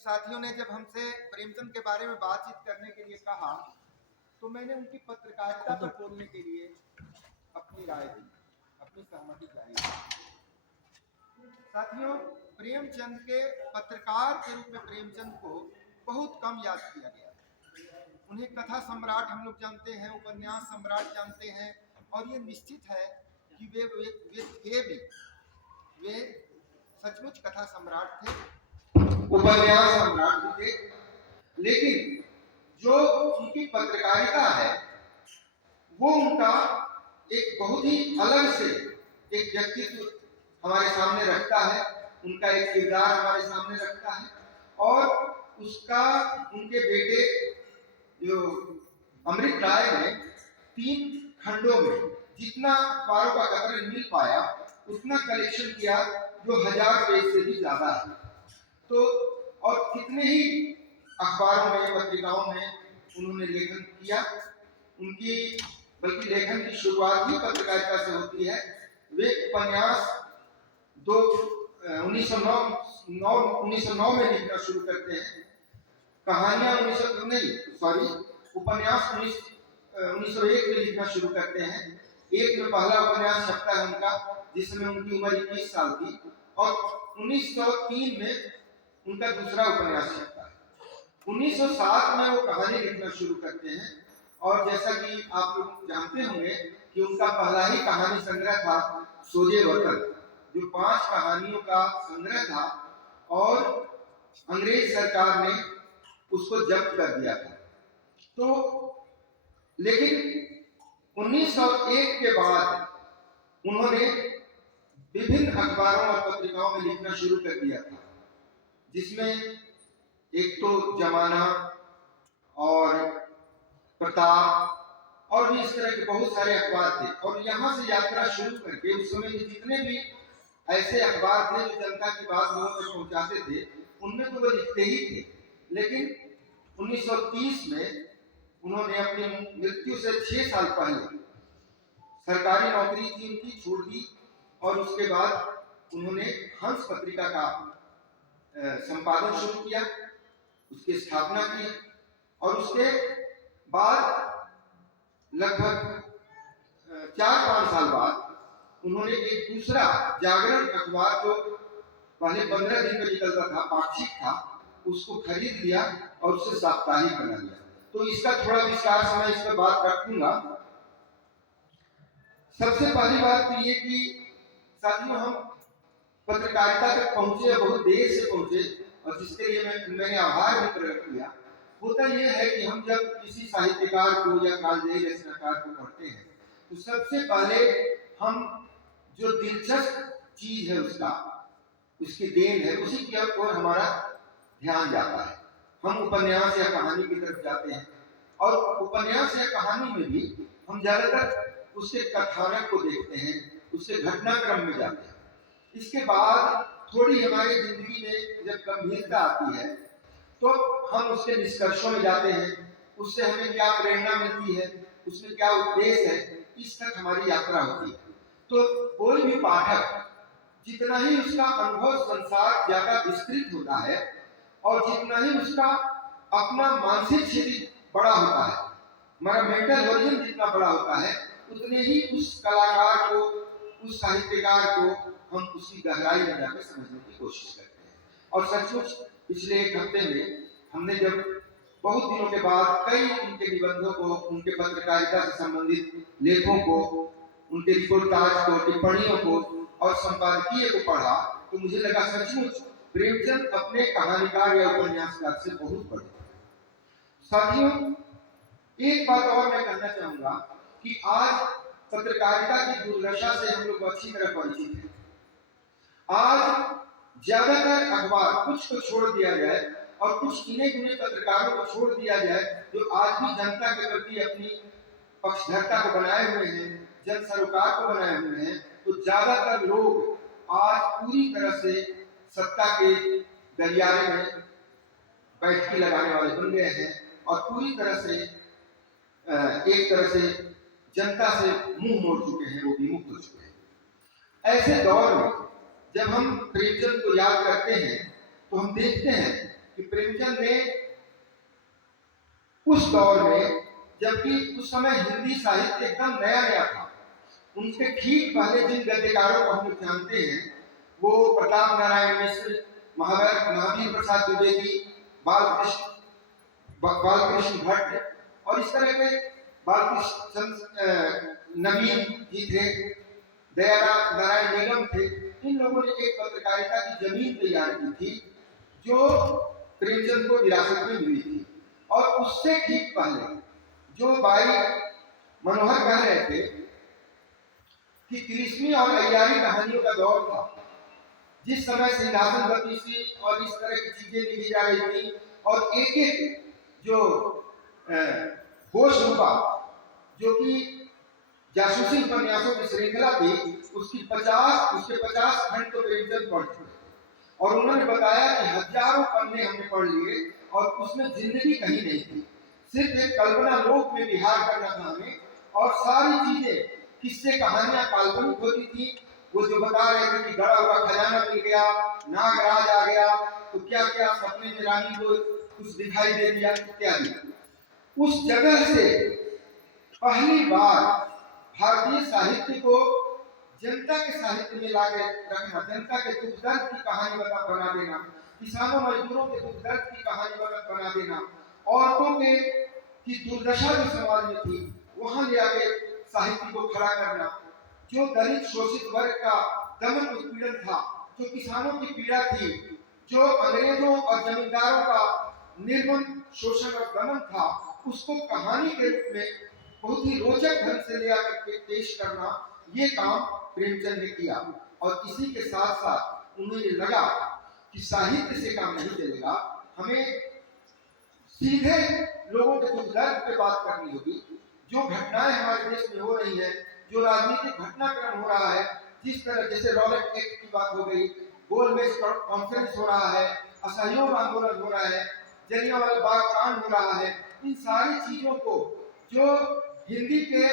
साथियों ने जब हमसे प्रेमचंद के बारे में बातचीत करने के लिए कहा तो मैंने उनकी पत्रकारिता पर बोलने के लिए अपनी राय दी, अपनी सहमति जाहिर की। साथियों, प्रेमचंद के पत्रकार के रूप में प्रेमचंद को बहुत कम याद किया गया। उन्हें कथा सम्राट हम लोग जानते हैं, उपन्यास सम्राट जानते हैं, और ये निश्चित है कि वे सचमुच कथा सम्राट थे, उपन्यास सम्राट भी थे। लेकिन जो उनकी पत्रकारिता है वो उनका एक बहुत ही अलग से एक व्यक्तित्व हमारे सामने रखता है, उनका एक किरदार हमारे सामने रखता है। और उसका उनके बेटे जो अमृत राय ने 3 खंडों में जितना अखबारों का कवरेज मिल पाया उतना कलेक्शन किया, जो 1000 पेज से भी ज्यादा है। तो और कितने ही अखबारों में, पत्रिकाओं में उन्होंने लेखन किया। उनकी बल्कि लेखन की शुरुआत ही पत्रकारिता से होती है। वे उपन्यास 1909 में लिखना शुरू करते हैं। कहानियां उपन्यास 1901 में लिखना शुरू करते हैं। एक में पहला उपन्यास छपता है उनका, जिसमें उनकी उम्र 21 साल थी, और 1903 में उनका दूसरा उपन्यास छपता है। 1907 में वो कहानी लिखना शुरू करते हैं, और जैसा कि आप लोग जानते होंगे कि उनका पहला ही कहानी संग्रह था सोजे वतन, जो 5 कहानियों का संग्रह था, और अंग्रेज सरकार ने उसको जब्त कर दिया था। तो लेकिन 1901 के बाद उन्होंने विभिन्न अखबारों और पत्रिकाओं में लिखना शुरू कर दिया था, जिसमें एक तो जमाना और प्रताप और भी इस तरह के बहुत सारे अखबार थे। और यहाँ से यात्रा शुरू करके उस समय के जितने भी ऐसे अखबार थे जो जनता की बात लोगों तक पहुंचाते थे, उनमें तो वो लिखते ही थे। लेकिन 1930 में उन्होंने अपनी मृत्यु से 6 साल पहले सरकारी नौकरी थी उनकी, छोड़ दी, और उसके बाद उन्होंने हंस पत्रिका का संपादन शुरू किया, उसकी स्थापना की। और उसके बाद लगभग 4-5 साल बाद उन्होंने एक दूसरा जागरण अखबार, जो पहले 15 दिन में निकलता था, पाक्षिक था, उसको खरीद लिया और उसे साप्ताहिक बना लिया। तो इसका थोड़ा विस्तार से मैं इस पर बात रखूंगा। सबसे पहली बात तो ये कि साथियों, हम पत्रकारिता तक पहुंचे, बहुत देर से पहुंचे, और जिसके लिए मैंने आभार भी प्रकट किया। होता यह है कि हम जब किसी साहित्यकार को या कालजयी रचनाकार को पढ़ते हैं तो सबसे पहले हम जो दिलचस्प चीज है उसकी देन है, उसी की ओर हमारा ध्यान जाता है। हम उपन्यास या कहानी की तरफ जाते हैं, और उपन्यास या कहानी में भी हम ज्यादातर उसके कथानक को देखते हैं, उसके घटनाक्रम में जाते हैं। इसके बाद थोड़ी हमारी जिंदगी में जब गंभीरता आती है तो हम उसके निष्कर्षों में जाते हैं, उससे हमें क्या प्रेरणा मिलती है, उसमें क्या उद्देश्य है, इस तक हमारी यात्रा होती है। तो कोई भी पाठक जितना ही उसका अनुभव संसार ज्यादा विस्तृत होता है, और जितना ही उसका अपना मानसिक क्षेत्र बड़ा होता है, हमारा मेंटल होरिजन जितना बड़ा होता है, उतने ही उस कलाकार को, उस साहित्यकार को हम उसकी गहराई में जाकर समझने की कोशिश करते हैं। और सचमुच पिछले 1 हफ्ते में हमने जब बहुत दिनों के बाद कई उनके निबंधों को, उनके पत्रकारिता से संबंधित लेखों को, उनके रिपोर्टाज को, टिप्पणियों को और संपादकीय को पढ़ा, तो मुझे लगा सचमुच प्रेमचंद अपने कहानीकार या उपन्यासकार से बहुत बड़े। साथियों, एक बात और मैं कहना चाहूंगा कि आज पत्रकारिता की दुर्दशा से हम लोग अच्छी तरह परिचित हैं। आज ज्यादातर अखबार, कुछ को छोड़ दिया जाए और कुछ गिने-चुने पत्रकारों को छोड़ दिया जाए जो आज भी जनता के प्रति अपनी पक्षधरता को बनाए हुए हैं, जन सरोकार को बनाए हुए हैं, तो ज्यादातर लोग आज पूरी तरह से सत्ता के गलियारे में बैठकी लगाने वाले बन गए हैं, और पूरी तरह से एक तरह से जनता से मुंह मोड़ चुके हैं, वो विमुख हो चुके हैं। ऐसे दौर में जब हम प्रेमचंद को याद करते हैं तो हम देखते हैं कि प्रेमचंद ने उस दौर में, जबकि उस समय हिंदी साहित्य एकदम नया नया था, उनके ठीक पहले जिन गद्यकारों को हम लोग जानते हैं वो प्रताप नारायण मिश्र, महावीर प्रसाद द्विवेदी, बालकृष्ण भट्ट और इस तरह के बालकृष्ण नवीन जी थे, दयाराम नारायण निगम थे। इन लोगों ने एक पत्रकारिता की जमीन तैयार की थी जो प्रेमचंद को विरासत में मिली थी। और उससे ठीक पहले जो भाई मनोहर कह रहे थे कि कृष्णी और अय्यारी कहानियों का दौर था, जिस समय सिंहासन बत्तीसी और इस तरह की चीजें लिखी जा रही थी और एक एक जो होश रूपा जो कि जासूसी उपन्यासों की श्रृंखला थी उसके 50 खंड तो प्रेमचंद पढ़ चुके और उन्होंने बताया कि हजारों पन्ने हमने पढ़ लिए और उसमें जिंदगी कहीं नहीं थी, सिर्फ एक कल्पना लोक में विहार करना था हमें। और सारी चीजें किससे कहानियां काल्पनिक होती थी। वो जो बता रहे थे कि गड़ा हुआ खजाना मिल गया, नागराज आ गया, तो क्या क्या सपने में रानी को कुछ दिखाई दे दिया इत्यादि। उस जगह से पहली बार भारतीय साहित्य को जनता के साहित्य में लाके रखना, जनता के दुख दर्द की कहानी बना देना, किसानों मजदूरों के दुख दर्द की कहानी बना देना, औरतों के की दुर्दशा जो समाज में थी वहां ले आके साहित्य को खड़ा करना, जो दलित शोषित वर्ग का दमन उत्पीड़न था, जो किसानों की पीड़ा थी, जो अंग्रेजों और जमींदारों का निर्मम शोषण और दमन था, उसको कहानी के रूप में बहुत ही रोचक ढंग से ले आकर पेश करना, ये काम प्रेमचंद ने किया। और इसी के साथ साथ उन्हें ये लगा कि साहित्य से काम नहीं चलेगा, हमें सीधे लोगों के दुख दर्द पे बात करनी होगी। जो घटनाएं हमारे देश में हो रही है, जो राजनीतिक घटनाक्रम हो रहा है, जिस तरह जैसे रॉलेट एक्ट की बात हो गई, गोलमेज कॉन्फ्रेंस हो रहा है, असहयोग आंदोलन हो रहा है, जलियांवाला बाग कांड हो रहा है, इन सारी चीजों को जो हिंदी के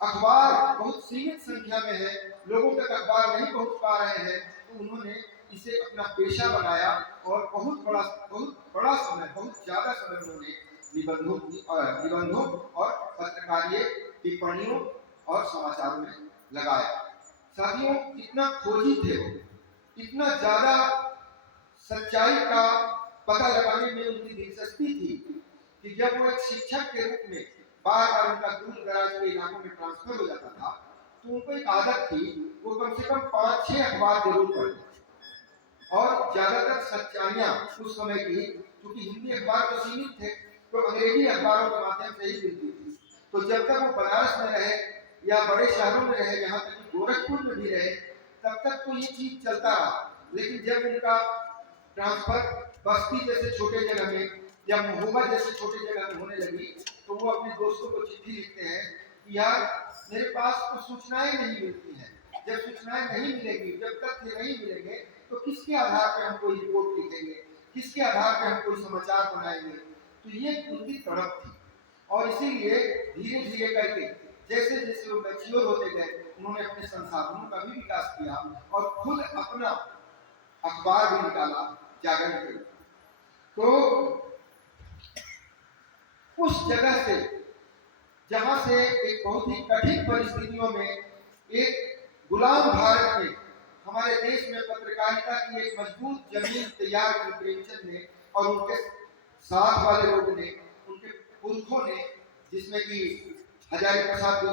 अखबार बहुत सीमित संख्या में है, लोगों तक अखबार नहीं पहुंच पा रहे हैं, तो उन्होंने इसे अपना पेशा बनाया और बहुत बड़ा समय, बहुत ज्यादा समय उन्होंने निबंधों और पत्रकारीय टिप्पणियों और समाचारों में लगाया। साथियों, इतना खोजी थे वो, इतना ज्यादा सच्चाई का पता लगाने में उनकी दिलचस्पी थी कि जब वो एक शिक्षक के रूप में बार बार उनका दूर दराज के इलाकों में ट्रांसफर हो जाता था, तो उनको एक आदत थी, वो कम से कम 5-6 अखबार जरूर पढ़ते और ज्यादातर सच्चाइयां उस समय की, क्योंकि हिंदी अखबार तो सीमित थे, तो अंग्रेजी अखबारों के माध्यम से ही मिलती थी। तो जब तक वो बनारस में रहे या बड़े शहरों में रहे, यहाँ तक कि गोरखपुर में भी रहे, तब तक तो ये चीज चलता रहा। लेकिन जब उनका ट्रांसफर बस्ती जैसे छोटे जगह में या महोबा जैसे छोटे जगह में होने लगी, तो वो अपने दोस्तों को चिट्ठी लिखते हैं कि यार मेरे पास तो सूचनाएं नहीं मिलती हैं, जब सूचनाएं नहीं मिलेगी, जब तथ्य नहीं मिलेंगे, तो किसके आधार पर हम कोई रिपोर्ट लिखेंगे, किसके आधार पर हम कोई समाचार बनाएंगे। तो ये उनकी तड़प थी और इसीलिए धीरे धीरे करके जैसे जैसे वो मैच्योर होते गए, उन्होंने अपने संसाधनों का भी विकास किया और खुद अपना अखबार भी निकाला, जागरण के। तो उस जगह से, जहां से एक बहुत ही कठिन परिस्थितियों में एक गुलाम भारत में हमारे देश में पत्रकारिता की एक मजबूत जमीन तैयार की प्रेमचंद ने और उनके साथ वाले लोगों ने, उनके पुरखों ने, जिसमें कि हजारी प्रसाद,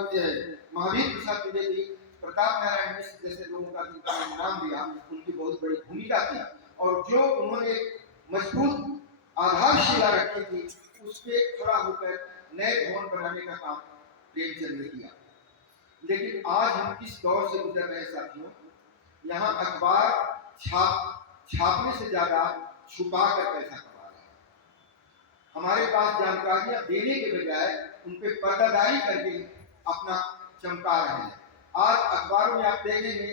महावीर प्रसाद द्विवेदी, प्रताप नारायण मिश्र जैसे लोगों का जिनका नाम दिया, उनकी बहुत बड़ी भूमिका थी। और जो उन्होंने मजबूत आधारशिला रखी थी, उस पे खड़ा होकर नए भवन बनाने का काम प्रेमचंद ने किया। लेकिन आज हम किस दौर से गुजर रहे साथियों, यहाँ अखबार छापने से ज्यादा छुपा कर पैसा कमा रहे हैं। हमारे पास जानकारियां देने के बजाय उन पे पर्दादारी करके अपना चमका रहे हैं। आज अखबारों में आप देखेंगे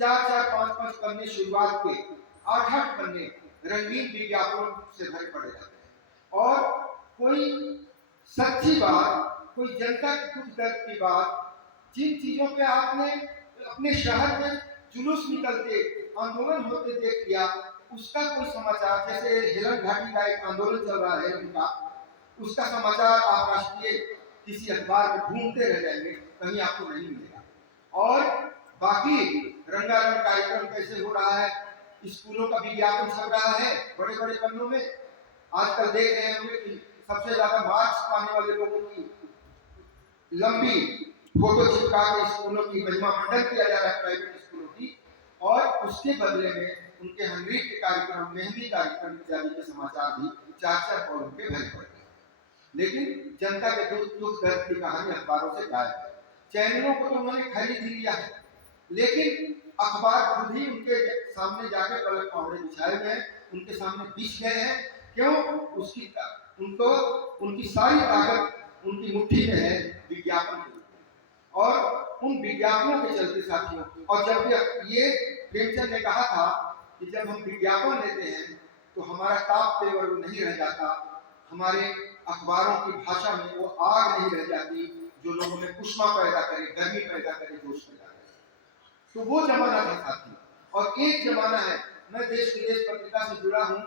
4-4, 5-5 पन्ने शुरुआत के, 8-8 पन्ने रंगीन विज्ञापनों से भरे पड़े जाते हैं और कोई सच्ची बात, कोई जनता की दुख दर्द की बात, जिन चीजों पे आपने अपने शहर में जुलूस निकलते, आंदोलन होते देख लिया, उसका कोई समाचार, जैसे हेलन घाटी का एक आंदोलन चल रहा है उनका, उसका समाचार आप राष्ट्रीय किसी अखबार में ढूंढते रह जाएंगे, कहीं आपको नहीं मिलेगा। और बाकी रंगारंग कार्यक्रम कैसे हो रहा है, स्कूलों का विज्ञापन छप रहा है बड़े बड़े पन्नों में। आजकल देख रहे होंगे कि सबसे ज्यादा मार्क्स पाने वाले लोगों की लंबी फोटो चिपका के स्कूलों की महिमा मंडन किया जा रहा है, प्राइवेट स्कूलों की, और उसके बदले में उनके नृत्य कार्यक्रम, मेहंदी कार्यक्रम इत्यादि के समाचार भी 4-4 कॉलम पे भरे पड़े हैं। लेकिन जनता के दुख दर्द की कहानी अखबारों से गायब है। चैनलों को तो उन्होंने खरीद लिया है, लेकिन अखबार खुद ही उनके सामने जाकर गलत पावड़े बिछाए हुए हैं, उनके सामने बिछ गए हैं। क्यों? उनको उनकी सारी ताकत उनकी मुट्ठी में है विज्ञापन की, और उन विज्ञापनों के चलते साथियों, और जब ये प्रेमचंद ने कहा था कि जब हम विज्ञापन लेते हैं तो हमारा ताप तेवर नहीं रह जाता, हमारे अखबारों की भाषा में वो आग नहीं रह जाती जो लोगों में उष्मा पैदा करे, गर्मी पैदा करे, जोश पैदा करे। तो वो जमाना था साथियों। और एक जमाना है, मैं देश विदेश पत्रिका से जुड़ा हूँ,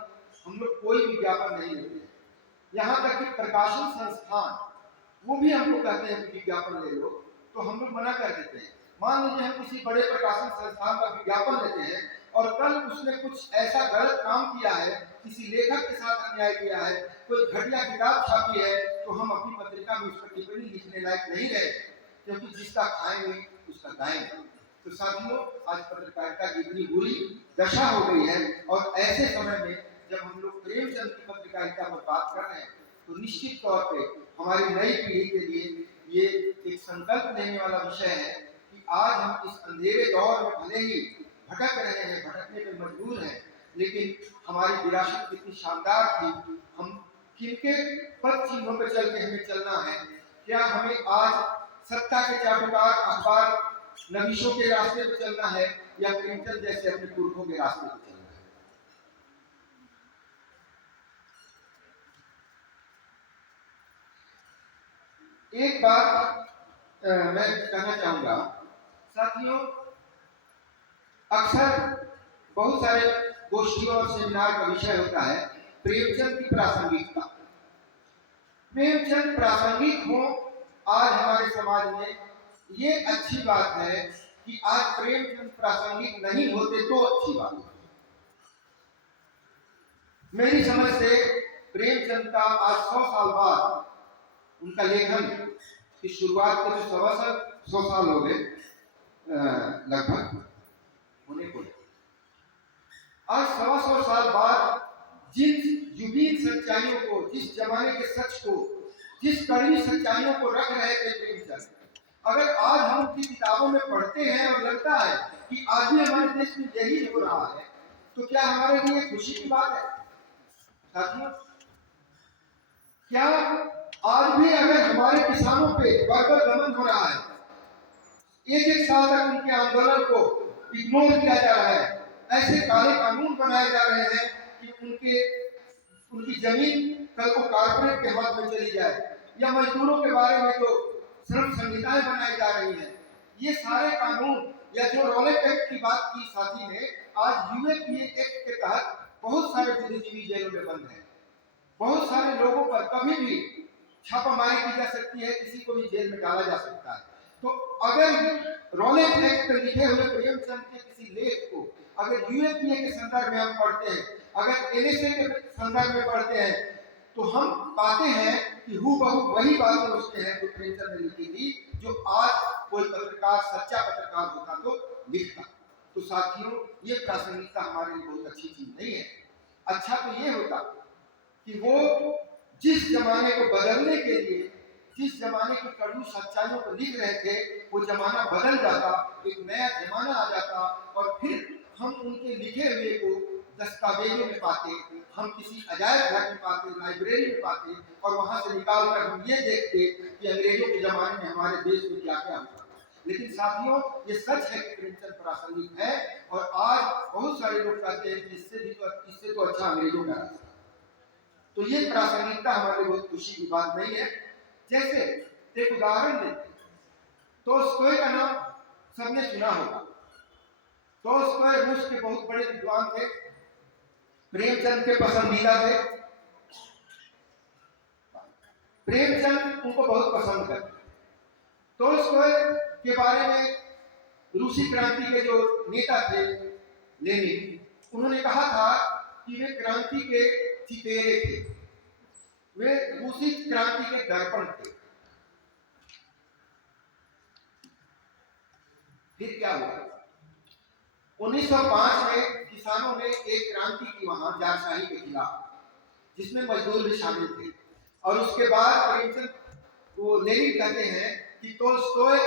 हम लोग कोई विज्ञापन नहीं लेते हैं। यहाँ तक कि प्रकाशन संस्थान वो भी हमको कहते हैं कि विज्ञापन ले लो, तो हम लोग मना कर देते हैं। मान लीजिए हम किसी बड़े प्रकाशन संस्थान का विज्ञापन लेते हैं और कल उसने कुछ ऐसा गलत काम किया है, किसी लेखक के साथ अन्याय किया है, कोई घटिया किताब छापी है, तो हम अपनी पत्रिका में उस पर टिप्पणी लिखने लायक नहीं रहे, क्योंकि जिसका खाएंगे उसका गाएंगे। तो साथियों, आज पत्रकारिता की इतनी बुरी दशा हो गई है, और ऐसे समय में जब हम लोग प्रेमचंद की पत्रकारिता पर बात कर रहे हैं, तो निश्चित तौर पे हमारी नई पीढ़ी के लिए ये एक संकल्प लेने वाला विषय है कि आज हम इस अंधेरे दौर में भले ही भटक रहे हैं, भटकने पे मजबूर हैं, लेकिन हमारी विरासत कितनी शानदार थी, हम किनके पद चिन्हों पर चल के हमें चलना है। क्या हमें आज सत्ता के चाटुकार अखबार नविशों के रास्ते पर चलना है, या प्रेमचंद जैसे अपने पुरखों के रास्ते पर चलना है? एक बात मैं कहना चाहूंगा साथियों, अक्सर बहुत सारे गोष्ठियों और सेमिनार का विषय होता है प्रेमचंद की प्रासंगिकता। प्रेमचंद प्रासंगिक हो आज हमारे समाज में, ये अच्छी बात है कि आज प्रेमचंद प्रासंगिक नहीं होते तो अच्छी बात है। मेरी समझ से प्रेमचंद का आज 100 साल बाद उनका लेखन की शुरुआत के तो 100 साल हो गए लगभग होने को। आज 100 साल बाद जिन युगीन सच्चाइयों को, जिस जमाने के सच को, जिस कड़वी सच्चाइयों को रख रहे थे प्रेमचंद, अगर आज हम उनकी किताबों में पढ़ते हैं और लगता है कि आज भी हमारे देश में यही हो रहा है, तो क्या हमारे लिए खुशी की बात है साथियों? क्या आज भी अगर हमारे किसानों पे बर्बर दमन हो रहा है, एक साल तक उनके आंदोलन को इग्नोर किया जा रहा है, ऐसे काले कानून बनाए जा रहे हैं कि उनकी जमीन कल को कारपोरेट के हाथ में चली जाए, या मजदूरों के बारे में जो श्रम संहिताएं बनाई जा रही हैं, ये सारे कानून, या जो रॉलेट एक्ट की बात की साथी ने, आज यूएपीए एक्ट के तहत बहुत सारे बुद्धिजीवी जेलों में बंद हैं। बहुत सारे लोगों पर कभी भी छापामारी की जा सकती है, किसी को भी जेल में डाला जा सकता है। तो अगर रॉलेट एक्ट पर लिखे हुए प्रेमचंद के किसी लेख को अगर यूएपीए के संदर्भ में हम पढ़ते हैं, अगर एनएसए के संदर्भ में पढ़ते हैं, तो हम पाते हैं कि हूबहू वही बातें उसमें हैं जो प्रेमचंद ने लिखी थी, जो आज कोई पत्रकार, सच्चा पत्रकार होता तो लिखता। तो साथियों, ये प्रासंगिकता हमारे लिए बहुत अच्छी चीज नहीं है। अच्छा तो ये होता कि वो जिस जमाने को बदलने के लिए, जिस जमाने की कड़वी सच्चाइयों को लिख रहे थे, वो जमाना बदल जाता, एक नया जमाना आ जाता, और फिर हम उनके लिखे हुए को दस्तावेजों में पाते, हम किसी अजायब घर में पाते, लाइब्रेरी में पाते, और वहां से निकाल कर हम ये देखते कि अंग्रेजों के जमाने में हमारे देश में क्या क्या हुआ। लेकिन साथियों, ये सच है कि प्रेमचंद प्रासंगिक है, और आज बहुत सारे लोग कहते हैं कि इससे तो अच्छा अंग्रेजों का रास्ता। तो ये प्रासंगिकता हमारे बहुत खुशी की बात नहीं है। जैसे एक उदाहरण देते, टॉल्स्टॉय का नाम सबने सुना होगा। टॉल्स्टॉय रूस के बहुत बड़े विद्वान थे, प्रेमचंद के पसंदीदा थे। प्रेमचंद उनको बहुत पसंद करते। टोल्स्टॉय के बारे में रूसी क्रांति के जो नेता थे लेनिन, उन्होंने कहा था कि वे क्रांति के चितेरे थे, वे रूसी क्रांति के दर्पण थे। फिर क्या हुआ? 1905 में किसानों ने एक क्रांति की वहां जारशाही के खिलाफ, जिसमें मजदूर भी शामिल थे। और उसके बाद प्रेमचंद वो लेनिन कहते हैं कि टोल्स्टॉय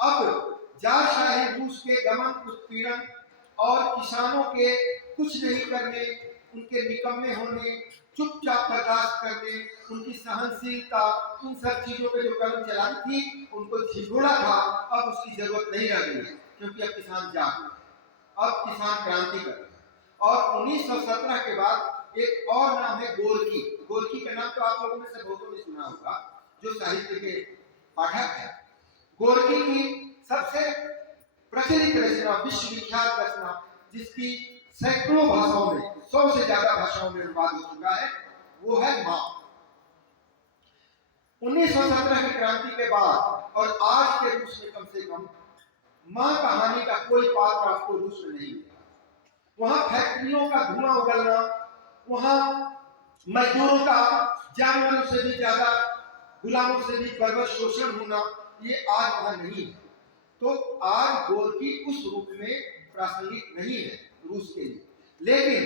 अब जारशाही रूस के दमन, उत्पीड़न और किसानों के कुछ नहीं करने, उनके निकम्मे होने, चुपचाप बर्दाश्त करने, उनकी सहनशीलता, उन सब चीजों पे जो कलम चलाई थी, उनको झिगोड़ा था, अब उसकी जरूरत नहीं रह गई है, क्योंकि अब किसान जाग गए, अब किसान क्रांति कर रहे हैं। और 1917 के बाद एक और नाम है गोरकी। गोरकी का नाम तो आप लोगों में से बहुतों ने सुना होगा, जो साहित्य के पाठक है। गोरकी की सबसे प्रचलित रचना, विश्वविख्यात रचना, जिसकी सैकड़ों भाषाओं में, 100 से ज्यादा भाषाओं में अनुवाद हो चुका है, वो है माँ। 1917 की क्रांति के बाद और आज के रूस में कम से कम माँ कहानी का कोई पात्र आपको रूस में नहीं मिलेगा। वहां फैक्ट्रियों का धुआं उगलना, वहां मजदूरों का जानवरों से भी ज्यादा, गुलामों से भी बर्बर शोषण होना, ये आज वहां नहीं है। तो आज गोरकी उस रूप में प्रासंगिक नहीं है रूस के लिए, लेकिन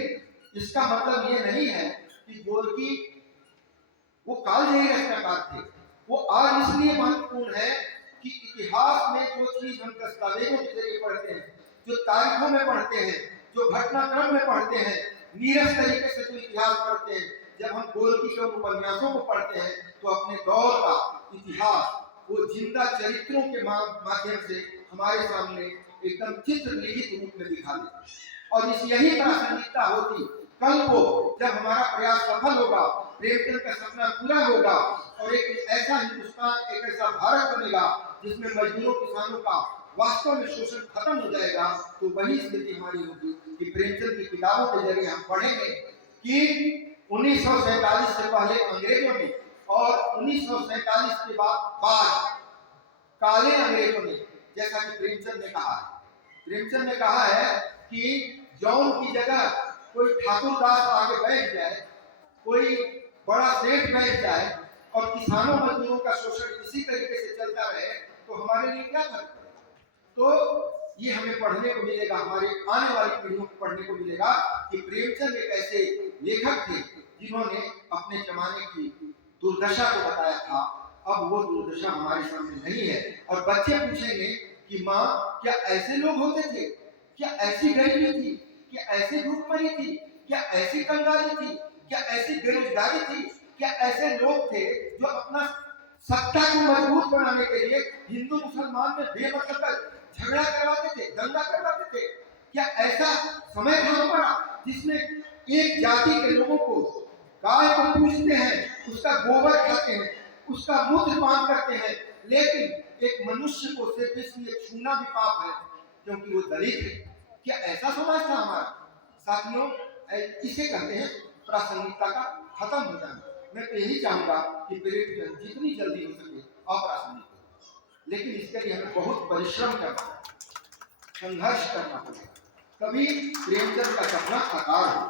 इसका मतलब ये नहीं है कि गोरकी वो कालजयी रचनाकार थे। वो आज इसलिए महत्वपूर्ण है कि इतिहास में जो चीज हम दस्तावेजों के जरिए पढ़ते हैं, जो तारीखों में पढ़ते हैं, जो घटनाक्रम में पढ़ते हैं, नीरस तरीके से जो इतिहास पढ़ते हैं, जब हम गोरकी के उपन्यासों को पढ़ते हैं तो अपने दौर का इतिहास वो जिंदा चरित्रों के माध्यम से हमारे सामने एकदम चित्र लिखित रूप में दिखा देते हैं। और इस यही प्रासंगिकता होती कल को जब हमारा प्रयास सफल होगा, प्रेमचंद का सपना पूरा होगा और एक ऐसा हिंदुस्तान, एक ऐसा भारत बनेगा जिसमें मजदूरों, किसानों का वास्तव में शोषण खत्म हो जाएगा, तो वही स्थिति हमारी होगी कि प्रेमचंद की किताबों के जरिए हम पढ़ेंगे कि 1947 से पहले अंग्रेजों ने और 1947 के बाद काले अंग्रेजों ने, जैसा कि प्रेमचंद ने कहा है, प्रेमचंद ने कहा है कि जौन की जगह कोई ठाकुरदास आगे बैठ जाए, कोई बड़ा सेठ बैठ जाए और किसानों मजदूरों का शोषण इसी तरीके से चलता रहे, तो हमारे लिए क्या फर्क पड़ेगा? तो ये हमें पढ़ने को मिलेगा, हमारे आने वाली पीढ़ियों को पढ़ने को मिलेगा कि प्रेमचंद एक ऐसे लेखक थे जिन्होंने अपने जमाने की दुर्दशा को बताया था। अब वो दुर्दशा हमारे सामने नहीं है। और बच्चे पूछेंगे कि माँ, क्या ऐसे लोग होते थे? क्या ऐसी गरीबी थी? क्या ऐसी भूखमरी थी? क्या ऐसी कंगाली थी? क्या ऐसी बेरोजगारी थी? क्या ऐसे लोग थे जो अपना सत्ता को मजबूत बनाने के लिए हिंदू मुसलमान में बेमतलब का झगड़ा करवाते थे, दंगा करवाते थे? क्या ऐसा समय था हमारा जिसमें एक जाति के लोगों को गाय को पूजते हैं, उसका गोबर खाते हैं, उसका मूत्र पान करते हैं, लेकिन एक मनुष्य को सिर्फ इसलिए छूना भी पाप है क्योंकि वो दलित है? क्या ऐसा समाज था हमारा? साथियों, इसे कहते हैं प्रासंगिकता का खत्म हो जाना। मैं तो यही चाहूंगा कि प्रेमचंद जितनी जल्दी हो सके अप्रासंगिक हो, लेकिन इसके लिए हमें बहुत परिश्रम करना है, संघर्ष करना पड़ेगा, तभी प्रेमचंद का सपना साकार हो।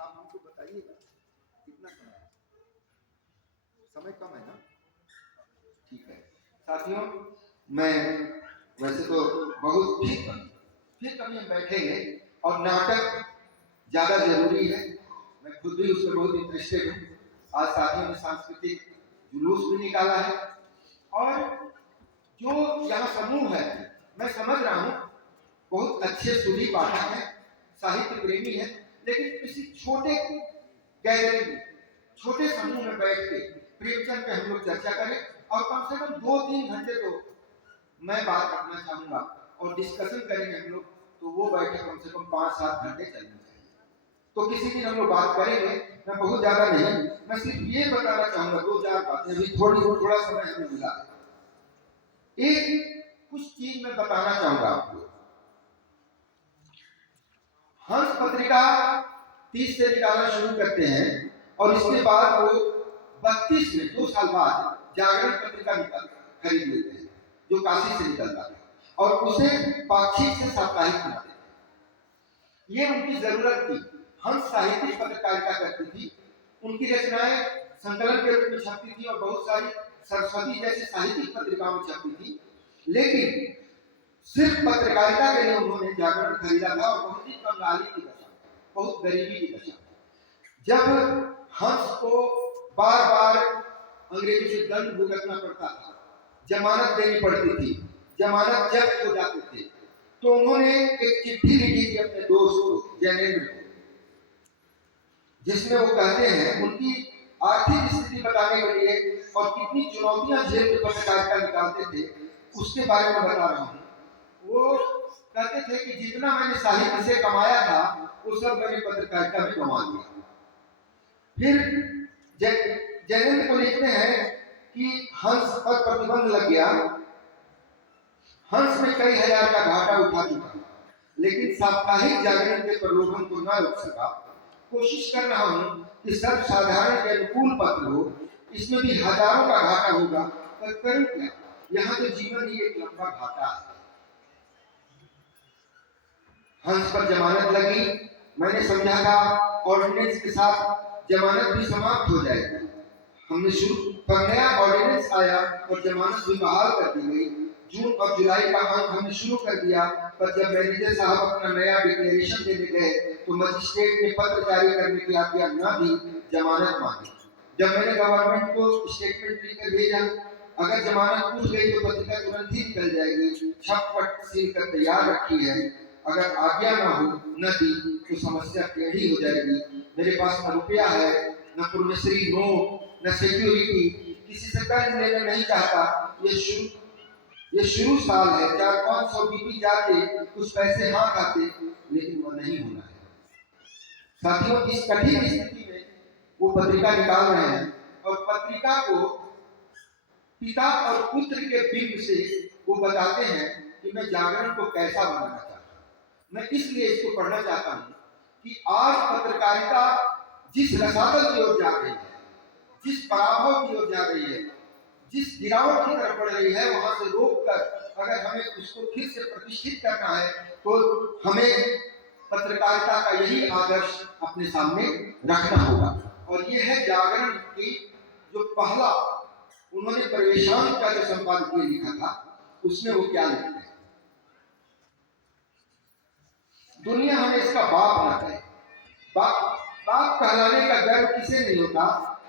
आप हमको बताइएगा कितना समय कम है ना? ठीक है साथियों, मैं वैसे तो बहुत फिर कभी हम बैठेंगे और नाटक ज्यादा जरूरी है, मैं खुद भी उसमें बहुत इंटरेस्टेड हूँ। आज साथियों ने सांस्कृतिक जुलूस भी निकाला है और जो यहाँ समूह है, मैं समझ रहा हूँ बहुत अच्छे सुधी पाठक है, साहित्य प्रेमी है, लेकिन किसी छोटे गैलरी में, छोटे समूह में बैठ के प्रेमचंद पे हम लोग चर्चा करें और कम से कम 2-3 घंटे तो मैं बात करना चाहूंगा और डिस्कशन करेंगे हम लोग, तो वो बैठक कम से कम 5-7 घंटे चलनी चाहिए। तो किसी दिन हम लोग बात करेंगे, मैं बहुत ज्यादा नहीं, मैं सिर्फ ये बताना चाहूंगा 2-4 बातें, अभी थोड़ा समय हमें मिला। एक कुछ चीज मैं बताना चाहूंगा आपको। हंस पत्रिका 30 से निकालना शुरू करते हैं और इसके बाद वो 32 में 2 साल बाद जागरण पत्रिका खरीद लेते हैं जो काशी से निकलता है और उसे पाक्षिक से साप्ताहिक बनाते हैं। ये उनकी जरूरत थी। हंस साहित्यिक पत्रकारिता करती थी, उनकी रचनाएं संकलन के रूप में छपती थी और बहुत सारी सरस्वती जैसी साहित्यिक पत्रिकाओं में छपती थी, लेकिन सिर्फ पत्रकारिता के लिए उन्होंने जागरण खरीदा था और बहुत ही कंगाली की दशा, बहुत गरीबी की दशा। जब हंस को बार बार अंग्रेजों से दंड भुगतना पड़ता था, जमानत देनी पड़ती थी, जमानत जब्त हो जाते थे, तो उन्होंने एक चिट्ठी लिखी थी अपने दोस्त को जैनेन्द्र को, जिसमें वो कहते हैं उनकी आर्थिक स्थिति बताने के लिए और कितनी चुनौतियां झेल के पत्रकारिता निकालते थे उसके बारे में बता रहा हूँ। वो कहते थे कि जितना मैंने साहित्य से कमाया था वो सब मैंने पत्रकारिता में कमा लिया। फिर जैनेन्द्र को लिखते हैं कि हंस पर प्रतिबंध लग गया, हंस में कई हजार का घाटा उठा चुका, लेकिन साप्ताहिक जागरण के प्रलोभन को न रोक सका। कोशिश कर रहा हूं कि सर्वसाधारण के अनुकूल पत्र हो, इसमें भी हजारों का घाटा होगा, पर करूं क्या, यहाँ तो जीवन ही एक लंबा घाटा है। हंस पर जमानत लगी, मैंने समझा था ऑर्डिनेंस के साथ जमानत भी समाप्त हो जाएगी। हमने शुरू पर नया ऑर्डिनेंस आया और जमानत भी बहाल कर दी गई। जून और जुलाई का अंक हमने शुरू कर दिया, पर जब मैनेजर साहब अपना नया डिक्लेरेशन देने गए तो मजिस्ट्रेट ने पत्र जारी करने की आज्ञा न दी, जमानत मांगी। जब मैंने गवर्नमेंट को स्टेटमेंट लिखकर भेजा, अगर जमानत उठ गई तो पत्रिका तुरंत ही निकल जाएगी, छपपट सील कर तैयार रखी है, अगर आज्ञा न हो न दी तो समस्या टेढ़ी हो जाएगी। मेरे पास न रुपया है, न प्रोमिसरी नोट, न सिक्योरिटी, किसी से कर्ज लेना नहीं चाहता। ये शुरू साल है, 400-500 बीपी जाते, कुछ पैसे हाथ आते, लेकिन वो नहीं होना है। साथियों, इस कठिन स्थिति में वो पत्रिका निकाल रहे हैं और पत्रिका को पिता और पुत्र के बिंब से वो बताते हैं कि मैं जागरण को कैसा बनाना चाहता हूं। मैं इसलिए इसको पढ़ना चाहता हूं कि आज पत्रकारिता जिस रसातल की ओर जा रही है, जिस पराभव की ओर जा रही है, जिस गिरावट की तरफ बढ़ रही है, वहां से रोककर अगर हमें उसको फिर से प्रतिष्ठित करना है तो हमें पत्रकारिता का यही आदर्श अपने सामने रखना होगा। और ये है जागरण की जो पहला उन्होंने प्रवेशांक का जो संपादकीय लिखा था, उसमें वो क्या लिखते हैं, दुनिया हमें इसका बाप ना कहे। बाप कहलाने का गर्व किसे नहीं होता,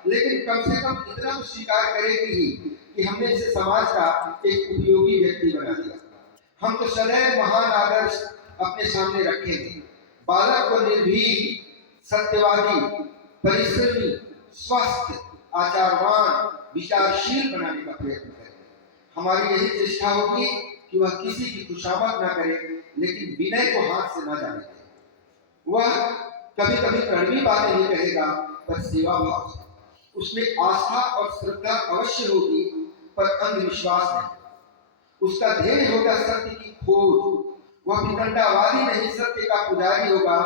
लेकिन कम से कम इतना तो स्वीकार करेगी ही कि हमने इसे समाज का एक उपयोगी व्यक्ति बना दिया। हम तो सदैव महान आदर्श अपने सामने रखेंगे। बालक को निर्भीक, सत्यवादी, परिश्रमी, स्वस्थ, आचारवान, विचारशील बनाने का प्रयत्न करेंगे। हमारी यही चेष्टा होगी कि वह किसी की खुशामद न करे, लेकिन विनय को हाथ से न जाने दे। वह कभी कभी कड़वी बातें ही कहेगा, पर सेवा भाव से। उसमें आस्था और श्रद्धा अवश्य होगी, पर अंधविश्वास नहीं। उसका ध्येय होगा सत्य की खोज। वह वितंडावादी नहीं, सत्य का पुजारी होगा,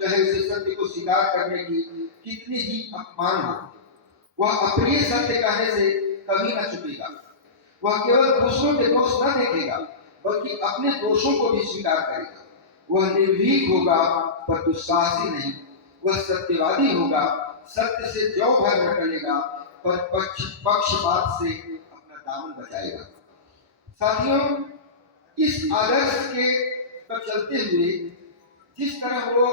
चाहे उसे सत्य को स्वीकार करने की कितनी ही अपमान हो। वह अप्रिय सत्य कहने से कभी न चुकेगा। वह केवल दूसरों के दोष न देखेगा, बल्कि अपने दोषों को भी स्वीकार करेगा। वह निर्भीक होगा, पर दुस्साहसी नहीं। वह सत्यवादी होगा, सत्य से जौ भर न टलेगा, पर पक्षपात से अपना दामन बचाएगा। साथियों, इस आदर्श के पर चलते हुए जिस तरह वो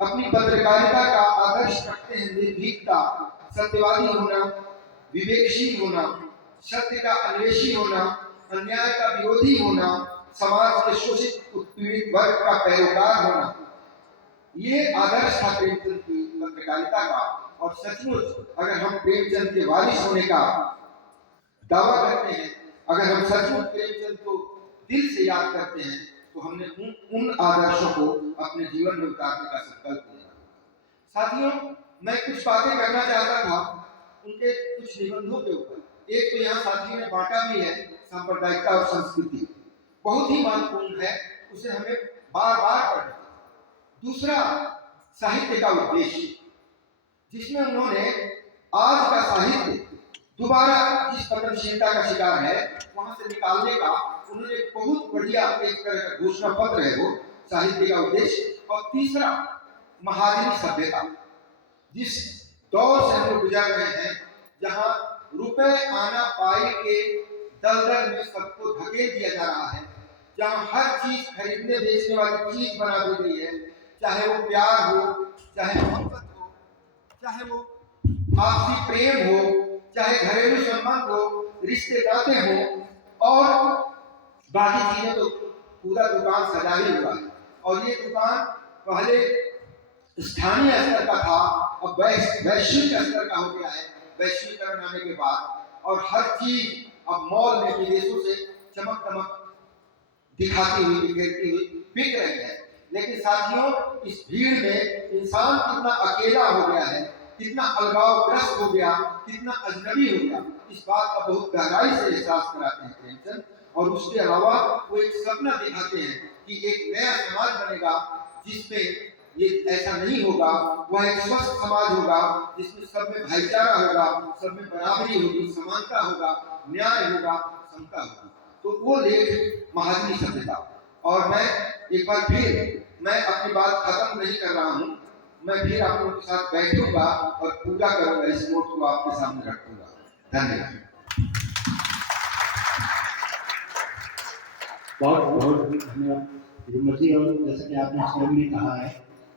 अपनी पत्रकारिता का आदर्श रखते हैं, निर्भीकता, सत्यवादी होना, विवेकशील होना, सत्य का अन्वेषी होना, अन्याय का विरोधी होना, समाज के शोषित उत्पीड़ित वर्ग का पैरोकार होना, ये आदर्श था प्रेमचंद की पत्रकारिता का। और सचमुच अगर हम प्रेमचंद के वारिस होने का दावा करते हैं, अगर हम सचमुच प्रेमचंद को दिल से याद करते हैं, तो हमने उन आदर्शों को अपने जीवन में उतारने का संकल्प लिया। साथियों, मैं कुछ बातें करना चाहता था उनके कुछ निबंधों के ऊपर। एक तो यहाँ साथियों ने बांटा भी है सांप्रदायिकता और संस्कृति। बहुत ही महत्वपूर्ण है, उसे हमें बार बार पढ़ना। दूसरा, साहित्य का उद्देश्य, जिसमें उन्होंने आज का साहित्य दोबारा जिस पतनशीलता का शिकार है वहां से निकालने का उन्होंने बहुत बढ़िया एक तरह का घोषणा पत्र है वो साहित्य का उद्देश्य। और तीसरा, महाजनी सभ्यता, जिस दौर से हम लोग गुजर रहे हैं जहां रुपए आना पाई के दलदल में सबको धकेल दिया जा रहा है, जहां हर चीज खरीदने बेचने वाली चीज बना दी गई है, चाहे वो प्यार हो, चाहे मोहब्बत हो, चाहे वो आपसी प्रेम हो, चाहे घरेलू संबंध हो, रिश्ते नाते हो, और बाकी चीजें तो पूरा दुकान सजा ही हुआ है। और ये दुकान पहले स्थानीय स्तर का था, अब वैश्विक स्तर का हो गया है वैश्वीकरण आने के बाद, और हर चीज अब मॉल में विदेशों से चमक दमक दिखाती हुई बिखेरती हुई बिक रही है। लेकिन साथियों, इस भीड़ में इंसान कितना अकेला हो गया है, कितना अलगावग्रस्त हो गया, कितना अजनबी हो गया, इस बात का बहुत गहराई से एहसास कराते हैं प्रेमचंद। और उसके अलावा वो एक सपना दिखाते हैं कि एक नया समाज बनेगा जिसमें ये ऐसा नहीं होगा, वह एक स्वस्थ समाज होगा जिसमें सब में भाईचारा होगा, सब में बराबरी होगी, समानता होगा, न्याय होगा, समता होगी। तो वो लेख महाजनी सभ्यता। और मैं एक बार फिर, मैं अपनी बात खत्म नहीं कर रहा हूँ, मैं फिर आप लोगों के साथ बैठूंगा और पूरा करूंगा, इस नोट को आपके सामने रखूंगा। धन्यवाद। बहुत बहुत धन्यवाद। और जैसा कि आपने स्वयं भी कहा है